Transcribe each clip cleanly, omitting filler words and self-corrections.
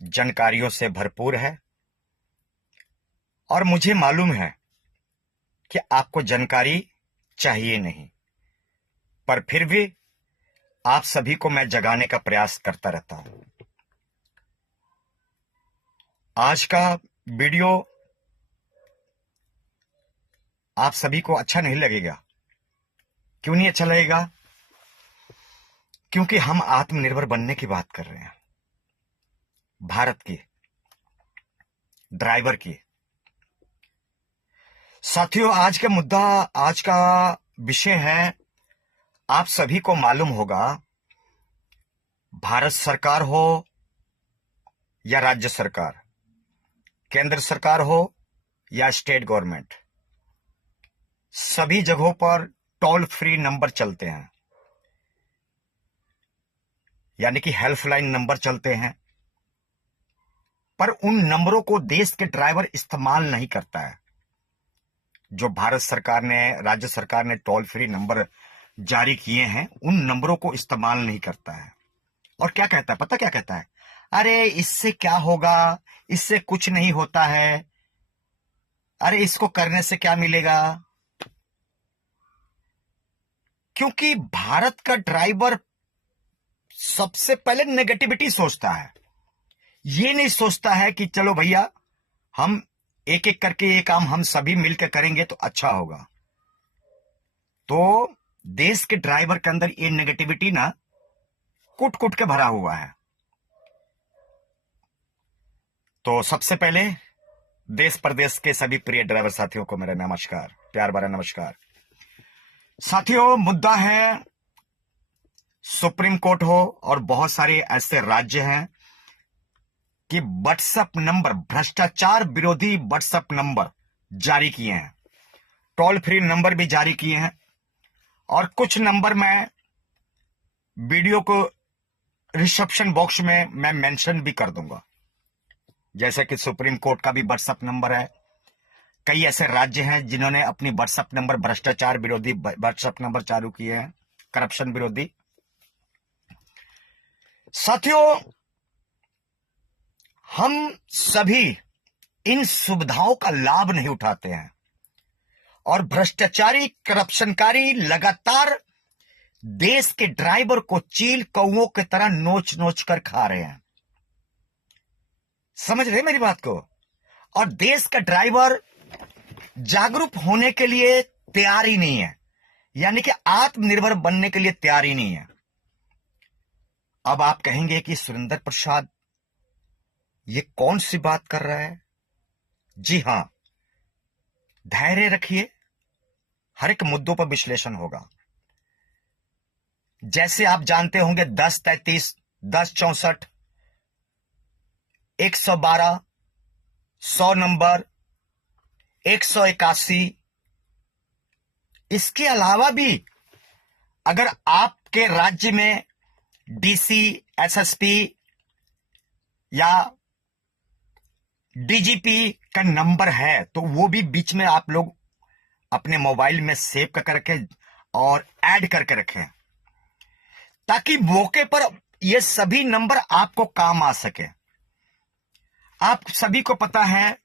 जानकारियों से भरपूर है और मुझे मालूम है कि आपको जानकारी चाहिए नहीं, पर फिर भी आप सभी को मैं जगाने का प्रयास करता रहता हूं। आज का वीडियो आप सभी को अच्छा नहीं लगेगा। क्यों नहीं अच्छा लगेगा? क्योंकि हम आत्मनिर्भर बनने की बात कर रहे हैं, भारत की, ड्राइवर की। साथियों, आज का विषय है, आप सभी को मालूम होगा, भारत सरकार हो या राज्य सरकार, केंद्र सरकार हो या स्टेट गवर्नमेंट, सभी जगहों पर टोल फ्री नंबर चलते हैं, यानी कि हेल्पलाइन नंबर चलते हैं। पर उन नंबरों को देश के ड्राइवर इस्तेमाल नहीं करता है। जो भारत सरकार ने, राज्य सरकार ने टोल फ्री नंबर जारी किए हैं, उन नंबरों को इस्तेमाल नहीं करता है। और क्या कहता है, पता क्या कहता है? अरे इससे क्या होगा, इससे कुछ नहीं होता है, अरे इसको करने से क्या मिलेगा। क्योंकि भारत का ड्राइवर सबसे पहले नेगेटिविटी सोचता है। ये नहीं सोचता है कि चलो भैया, हम एक एक करके ये काम हम सभी मिलकर करेंगे तो अच्छा होगा। तो देश के ड्राइवर के अंदर ये नेगेटिविटी ना कुट कुट के भरा हुआ है। तो सबसे पहले देश प्रदेश के सभी प्रिय ड्राइवर साथियों को मेरा नमस्कार, प्यार भरा नमस्कार। साथियों, मुद्दा है सुप्रीम कोर्ट हो और बहुत सारे ऐसे राज्य हैं कि व्हाट्सएप नंबर, भ्रष्टाचार विरोधी व्हाट्सएप नंबर जारी किए हैं, टोल फ्री नंबर भी जारी किए हैं। और कुछ नंबर मैं वीडियो को रिसेप्शन बॉक्स में मैं मेंशन भी कर दूंगा, जैसे कि सुप्रीम कोर्ट का भी व्हाट्सएप नंबर है। कई ऐसे राज्य हैं जिन्होंने अपनी व्हाट्सएप नंबर, भ्रष्टाचार विरोधी व्हाट्सएप नंबर चालू किए हैं, करप्शन विरोधी। साथियों, हम सभी इन सुविधाओं का लाभ नहीं उठाते हैं और भ्रष्टाचारी, करप्शनकारी लगातार देश के ड्राइवर को चील कौओं की तरह नोच नोच कर खा रहे हैं। समझ रहे मेरी बात को? और देश का ड्राइवर जागरूक होने के लिए तैयार ही नहीं है, यानी कि आत्मनिर्भर बनने के लिए तैयार ही नहीं है। अब आप कहेंगे कि सुरेंद्र प्रसाद ये कौन सी बात कर रहा है? जी हां, धैर्य रखिए, हर एक मुद्दों पर विश्लेषण होगा। जैसे आप जानते होंगे 1033, 1064, 112, 100 नंबर, 181। इसके अलावा भी अगर आपके राज्य में डीसी, एसएसपी या डीजीपी का नंबर है तो वो भी बीच में आप लोग अपने मोबाइल में सेव करके रखें और ऐड करके रखें, ताकि मौके पर ये सभी नंबर आपको काम आ सके। आप सभी को पता है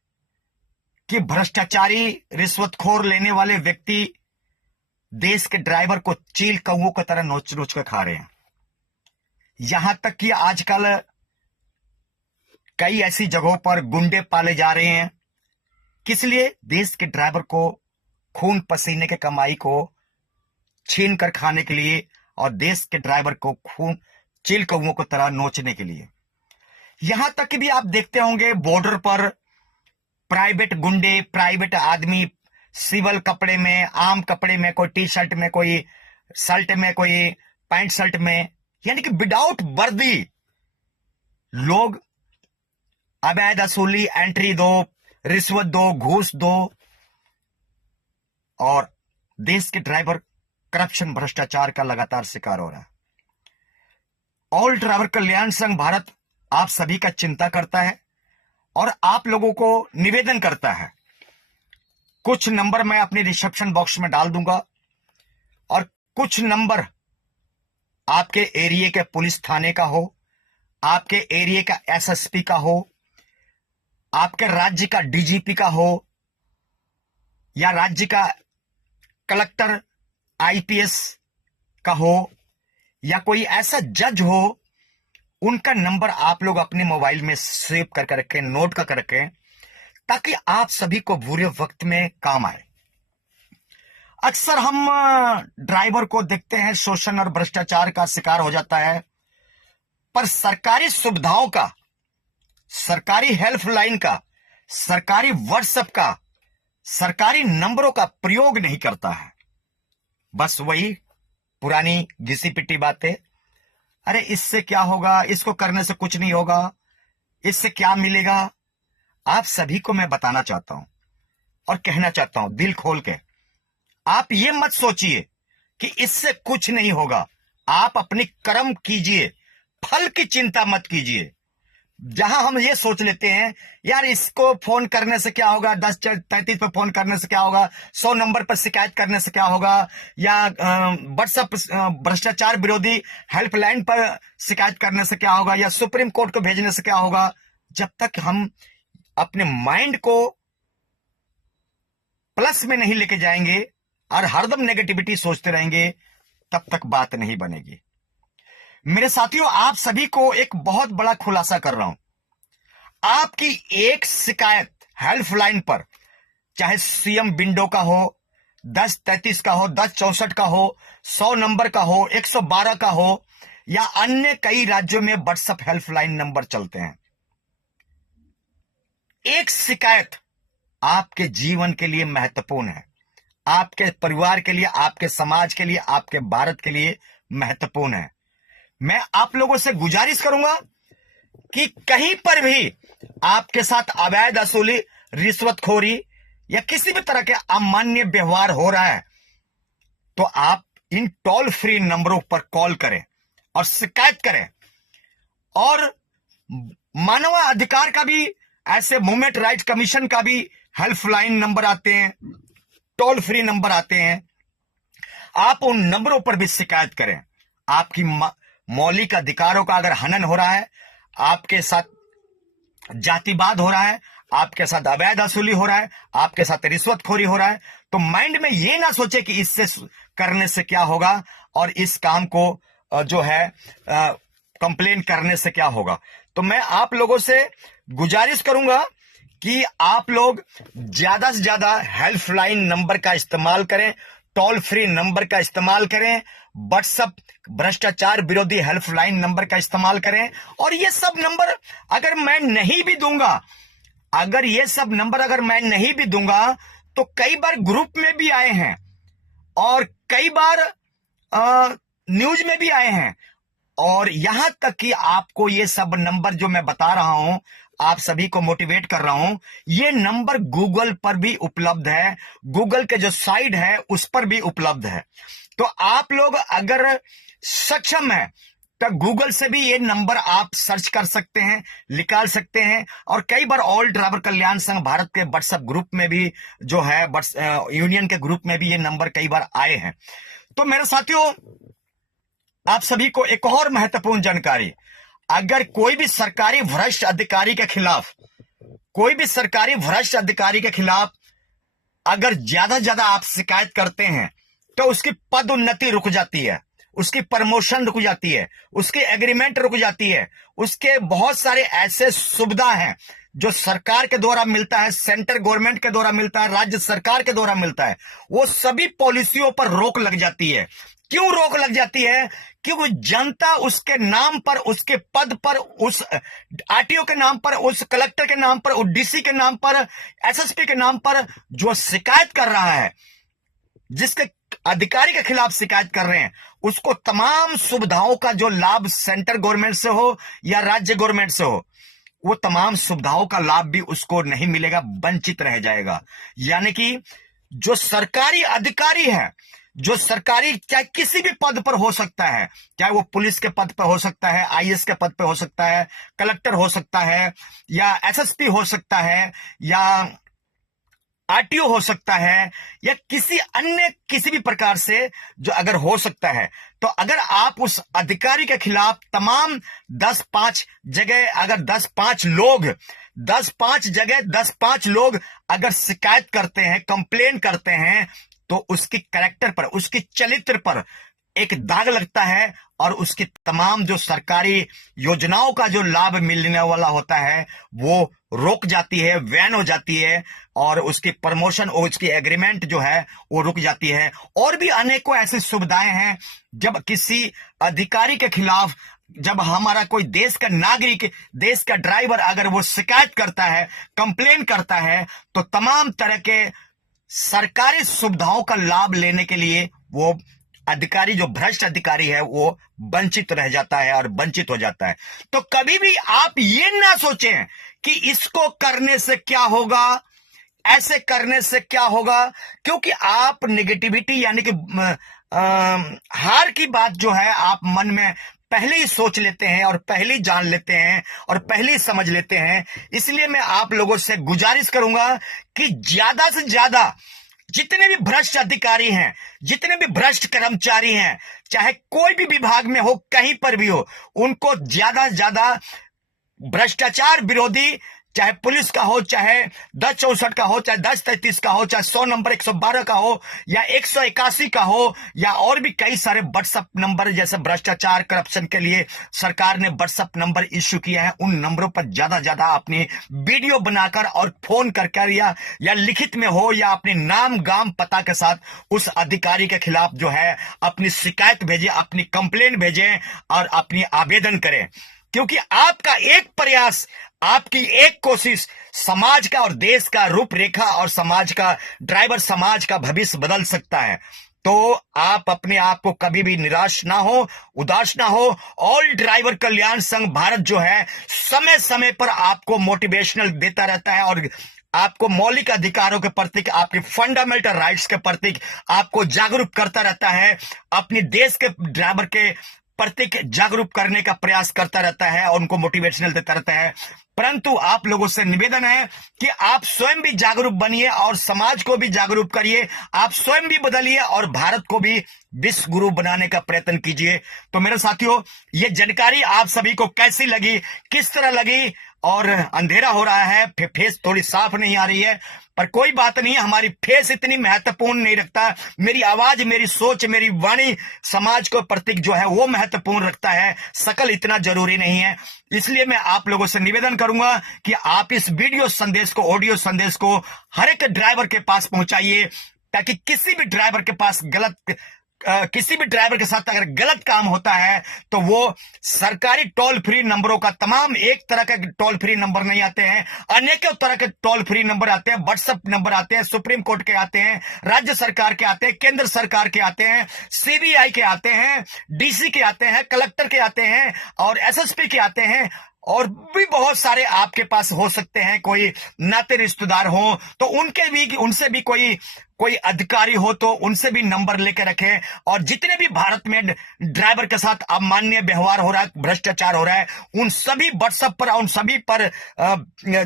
कि भ्रष्टाचारी, रिश्वतखोर लेने वाले व्यक्ति देश के ड्राइवर को चील कौओं की तरह नोच नोच कर खा रहे हैं। यहां तक कि आजकल कई ऐसी जगहों पर गुंडे पाले जा रहे हैं। किस लिए? देश के ड्राइवर को खून पसीने के कमाई को छीन कर खाने के लिए और देश के ड्राइवर को खून चील कौओं की तरह नोचने के लिए। यहां तक कि भी आप देखते होंगे बॉर्डर पर प्राइवेट गुंडे, प्राइवेट आदमी सिविल कपड़े में, आम कपड़े में, कोई टी शर्ट में, कोई शर्ट में, कोई पैंट शर्ट में, यानी कि विदाउट वर्दी लोग अवैध वसूली, एंट्री दो, रिश्वत दो, घूस दो, और देश के ड्राइवर करप्शन, भ्रष्टाचार का लगातार शिकार हो रहा है। ऑल ड्राइवर कल्याण संघ भारत आप सभी का चिंता करता है और आप लोगों को निवेदन करता है। कुछ नंबर मैं अपने रिसेप्शन बॉक्स में डाल दूंगा और कुछ नंबर आपके एरिया के पुलिस थाने का हो आपके एरिया का एसएसपी का हो, आपके राज्य का डीजीपी का हो, या राज्य का कलेक्टर आईपीएस का हो, या कोई ऐसा जज हो, उनका नंबर आप लोग अपने मोबाइल में सेव कर रखें, नोट कर रखें, ताकि आप सभी को बुरे वक्त में काम आए। अक्सर हम ड्राइवर को देखते हैं शोषण और भ्रष्टाचार का शिकार हो जाता है, पर सरकारी सुविधाओं का, सरकारी हेल्पलाइन का, सरकारी व्हाट्सएप का, सरकारी नंबरों का प्रयोग नहीं करता है। बस वही पुरानी घिसी पिटी बातें, अरे इससे क्या होगा, इसको करने से कुछ नहीं होगा, इससे क्या मिलेगा। आप सभी को मैं बताना चाहता हूं और कहना चाहता हूं दिल खोल के, आप ये मत सोचिए कि इससे कुछ नहीं होगा। आप अपनी कर्म कीजिए, फल की चिंता मत कीजिए। जहां हम ये सोच लेते हैं यार इसको फोन करने से क्या होगा, 1033 पे फोन करने से क्या होगा, 100 नंबर पर शिकायत करने से क्या होगा, या व्हाट्सएप भ्रष्टाचार विरोधी हेल्पलाइन पर शिकायत करने से क्या होगा, या सुप्रीम कोर्ट को भेजने से क्या होगा। जब तक हम अपने माइंड को प्लस में नहीं लेके जाएंगे और हरदम नेगेटिविटी सोचते रहेंगे, तब तक बात नहीं बनेगी। मेरे साथियों, आप सभी को एक बहुत बड़ा खुलासा कर रहा हूं। आपकी एक शिकायत हेल्पलाइन पर, चाहे सीएम विंडो का हो, 1033 का हो, 1064 का हो, 100 नंबर का हो, 112 का हो, या अन्य कई राज्यों में व्हाट्सएप हेल्पलाइन नंबर चलते हैं, एक शिकायत आपके जीवन के लिए महत्वपूर्ण है, आपके परिवार के लिए, आपके समाज के लिए, आपके भारत के लिए महत्वपूर्ण है। मैं आप लोगों से गुजारिश करूंगा कि कहीं पर भी आपके साथ अवैध वसूली, रिश्वतखोरी या किसी भी तरह के अमान्य व्यवहार हो रहा है, तो आप इन टोल फ्री नंबरों पर कॉल करें और शिकायत करें। और मानव अधिकार का भी, ऐसे मूवमेंट राइट कमीशन का भी हेल्पलाइन नंबर आते हैं, टोल फ्री नंबर आते हैं। आप उन नंबरों पर भी शिकायत करें। आपकी मौलिक अधिकारों का अगर हनन हो रहा है, आपके साथ जातिवाद हो रहा है, आपके साथ अवैध वसूली हो रहा है, आपके साथ रिश्वतखोरी हो रहा है, तो माइंड में ये ना सोचे कि इससे करने से क्या होगा और इस काम को जो है कंप्लेन करने से क्या होगा। तो मैं आप लोगों से गुजारिश करूंगा कि आप लोग ज्यादा से ज्यादा हेल्पलाइन नंबर का इस्तेमाल करें, टोल फ्री नंबर का इस्तेमाल करें, व्हाट्सएप भ्रष्टाचार विरोधी हेल्पलाइन नंबर का इस्तेमाल करें। और ये सब नंबर अगर मैं नहीं भी दूंगा, अगर ये सब नंबर अगर मैं नहीं भी दूंगा, तो कई बार ग्रुप में भी आए हैं और कई बार न्यूज में भी आए हैं। और यहां तक कि आपको ये सब नंबर जो मैं बता रहा हूं, आप सभी को मोटिवेट कर रहा हूं, ये नंबर गूगल पर भी उपलब्ध है, गूगल के जो साइट है उस पर भी उपलब्ध है। तो आप लोग अगर सक्षम है तो गूगल से भी ये नंबर आप सर्च कर सकते हैं, निकाल सकते हैं। और कई बार ऑल ड्राइवर कल्याण संघ भारत के व्हाट्सएप ग्रुप में भी जो है, यूनियन के ग्रुप में भी ये नंबर कई बार आए हैं। तो मेरे साथियों, आप सभी को एक और महत्वपूर्ण जानकारी, अगर कोई भी सरकारी भ्रष्ट अधिकारी के खिलाफ, कोई भी सरकारी भ्रष्ट अधिकारी के खिलाफ अगर ज्यादा ज्यादा आप शिकायत करते हैं, तो उसकी पदोन्नति रुक जाती है, उसकी प्रमोशन रुक जाती है, उसकी एग्रीमेंट रुक जाती है, उसके बहुत सारे ऐसे सुविधा हैं जो सरकार के द्वारा मिलता है, सेंट्रल गवर्नमेंट के द्वारा मिलता है, राज्य सरकार के द्वारा मिलता है, वो सभी पॉलिसियों पर रोक लग जाती है। क्यों रोक लग जाती है? क्योंकि जनता उसके नाम पर, उसके पद पर, उस आरटीओ के नाम पर, उस कलेक्टर के नाम पर, उस डीसी के नाम पर, एसएसपी के नाम पर जो शिकायत कर रहा है, जिसके अधिकारी के खिलाफ शिकायत कर रहे हैं, उसको तमाम सुविधाओं का जो लाभ सेंट्रल गवर्नमेंट से हो या राज्य गवर्नमेंट से हो, वो तमाम सुविधाओं का लाभ भी उसको नहीं मिलेगा, वंचित रह जाएगा। यानी कि जो सरकारी अधिकारी है, जो सरकारी, चाहे किसी भी पद पर हो सकता है, चाहे वो पुलिस के पद पर हो सकता है, आईएएस के पद पर हो सकता है, कलेक्टर हो सकता है, या एसएसपी हो सकता है, या आरटीओ हो सकता है या किसी अन्य किसी भी प्रकार से जो अगर हो सकता है, तो अगर आप उस अधिकारी के खिलाफ तमाम 10-5 जगह अगर 10-5 लोग 10-5 जगह 10-5 लोग अगर शिकायत करते हैं, कंप्लेन करते हैं, तो उसकी कैरेक्टर पर, उसकी चरित्र पर एक दाग लगता है और उसकी तमाम जो सरकारी योजनाओं का जो लाभ मिलने वाला होता है वो रोक जाती है, बैन हो जाती है, और उसकी प्रमोशन और उसकी एग्रीमेंट जो है वो रुक जाती है। और भी अनेकों ऐसी सुविधाएं हैं जब किसी अधिकारी के खिलाफ, जब हमारा कोई देश का नागरिक, देश का ड्राइवर अगर वो शिकायत करता है, कंप्लेन करता है, तो तमाम तरह के सरकारी सुविधाओं का लाभ लेने के लिए वो अधिकारी, जो भ्रष्ट अधिकारी है, वो वंचित रह जाता है और वंचित हो जाता है। तो कभी भी आप ये ना सोचें कि इसको करने से क्या होगा, ऐसे करने से क्या होगा, क्योंकि आप नेगेटिविटी यानी कि हार की बात जो है आप मन में पहले ही सोच लेते हैं और पहले ही जान लेते हैं और पहले ही समझ लेते हैं। इसलिए मैं आप लोगों से गुजारिश करूंगा कि ज्यादा से ज्यादा जितने भी भ्रष्ट अधिकारी हैं, जितने भी भ्रष्ट कर्मचारी हैं, चाहे कोई भी विभाग में हो, कहीं पर भी हो, उनको ज्यादा से ज्यादा भ्रष्टाचार विरोधी, चाहे पुलिस का हो, चाहे 1064 का हो, चाहे 1033 का हो, चाहे 100 नंबर 112 का हो, या 181 का हो, या और भी कई सारे व्हाट्सएप नंबर, जैसे भ्रष्टाचार करप्शन के लिए सरकार ने व्हाट्सएप नंबर इश्यू किया है, उन नंबरों पर ज्यादा ज्यादा अपनी वीडियो बनाकर और फोन कर या लिखित में हो या अपने नाम गाम पता के साथ उस अधिकारी के खिलाफ जो है अपनी शिकायत भेजें, अपनी कंप्लेन भेजें और अपनी आवेदन करें। क्योंकि आपका एक प्रयास, आपकी एक कोशिश समाज का और देश का रूपरेखा और समाज का, ड्राइवर समाज का भविष्य बदल सकता है। तो आप अपने आप को कभी भी निराश ना हो, उदास ना हो। ऑल ड्राइवर कल्याण संघ भारत जो है समय समय पर आपको मोटिवेशनल देता रहता है और आपको मौलिक अधिकारों के प्रति, आपके फंडामेंटल राइट्स के प्रति आपको जागरूक करता रहता है, अपने देश के ड्राइवर के प्रति जागरूक करने का प्रयास करता रहता है और उनको मोटिवेशनल देता रहता है। परंतु आप लोगों से निवेदन है कि आप स्वयं भी जागरूक बनिए और समाज को भी जागरूक करिए, आप स्वयं भी बदलिए और भारत को भी विश्व गुरु बनाने का प्रयत्न कीजिए। तो मेरे साथियों, ये जानकारी आप सभी को कैसी लगी, किस तरह लगी? और अंधेरा हो रहा है, फेस थोड़ी साफ नहीं आ रही है, पर कोई बात नहीं, हमारी फेस इतनी महत्वपूर्ण नहीं रखता। मेरी आवाज, मेरी सोच, मेरी वाणी समाज को प्रतीक जो है वो महत्वपूर्ण रखता है, शकल इतना जरूरी नहीं है। इसलिए मैं आप लोगों से निवेदन करूंगा कि आप इस वीडियो संदेश को, ऑडियो संदेश को हर एक ड्राइवर के पास पहुंचाइए, ताकि किसी भी ड्राइवर के पास किसी भी ड्राइवर के साथ अगर गलत काम होता है तो वो सरकारी टोल फ्री नंबरों का, तमाम एक तरह के टोल फ्री नंबर नहीं आते हैं, अनेकों तरह के टोल फ्री नंबर आते हैं, व्हाट्सएप नंबर आते हैं, सुप्रीम कोर्ट के आते हैं, राज्य सरकार के आते हैं, केंद्र सरकार के आते हैं, सीबीआई के आते हैं, डीसी के आते हैं, कलेक्टर के आते हैं और एसएसपी के आते हैं, और भी बहुत सारे आपके पास हो सकते हैं। कोई नाते रिश्तेदार हो तो उनसे भी कोई अधिकारी हो तो उनसे भी नंबर लेकर रखें। और जितने भी भारत में ड्राइवर के साथ अमान्य व्यवहार हो रहा है, भ्रष्टाचार हो रहा है, उन सभी व्हाट्सएप पर, उन सभी पर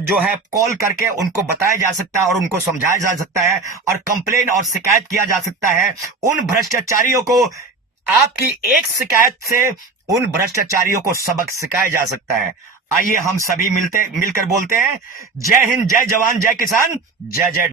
जो है कॉल करके उनको बताया जा सकता है और उनको समझाया जा सकता है और कंप्लेन और शिकायत किया जा सकता है। उन भ्रष्टाचारियों को, आपकी एक शिकायत से उन भ्रष्टाचारियों को सबक सिखाया जा सकता है। आइए हम सभी मिलकर बोलते हैं, जय हिंद, जय जवान, जय किसान, जय जय।